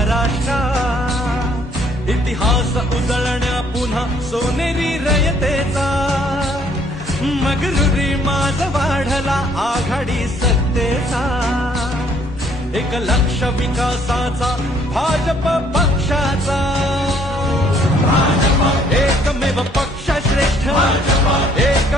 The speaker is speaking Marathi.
महाराष्ट्रा, इतिहास उजळण्या पुन्हा सोनेरी रयतेचा, मगरुरी माज वाढला आघाडी सत्तेचा, एक लक्ष विकासाचा भाजप पक्षाचा, एकमेव पक्ष श्रेष्ठ, एक